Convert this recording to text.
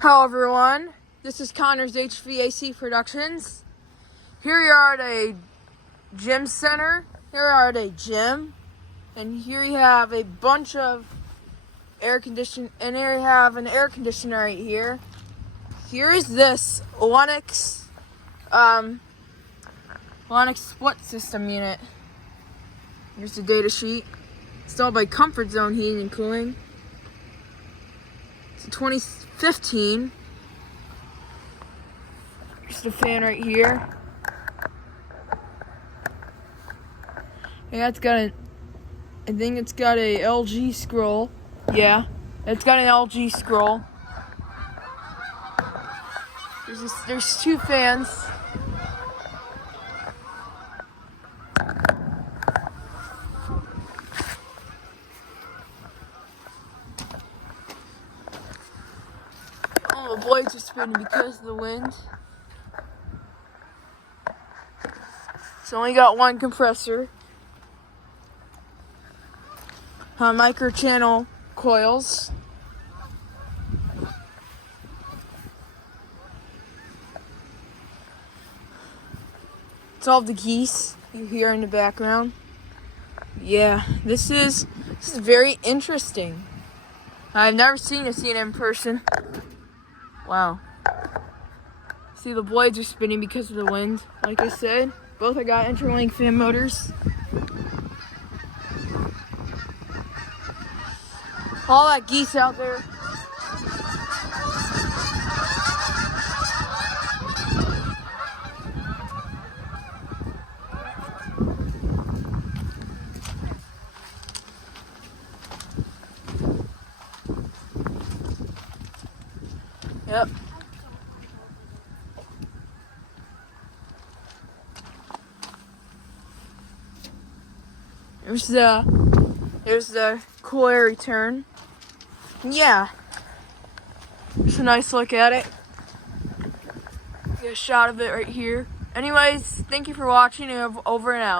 Hello everyone, this is Connor's HVAC Productions. Here we are at a gym center. Here we are at a gym. And here we have a bunch of air conditioning, and here we have an air conditioner right here. Here is this Lennox split system unit. Here's the data sheet. Installed by Comfort Zone Heating and Cooling. It's a 2015. Here's the fan right here. Yeah, I think it's got a LG scroll. Yeah, it's got an LG scroll. There's two fans. Oh, the blades are spinning because of the wind. It's only got one compressor. Micro-channel coils. It's all the geese you hear in the background. Yeah, this is very interesting. I've never seen a scene in person. Wow. See, the blades are spinning because of the wind. Like I said, both I got interlink fan motors. All that geese out there. Yep. There's the cool air return. Yeah. Just a nice look at it. Get a shot of it right here. Anyways, thank you for watching, and over and out.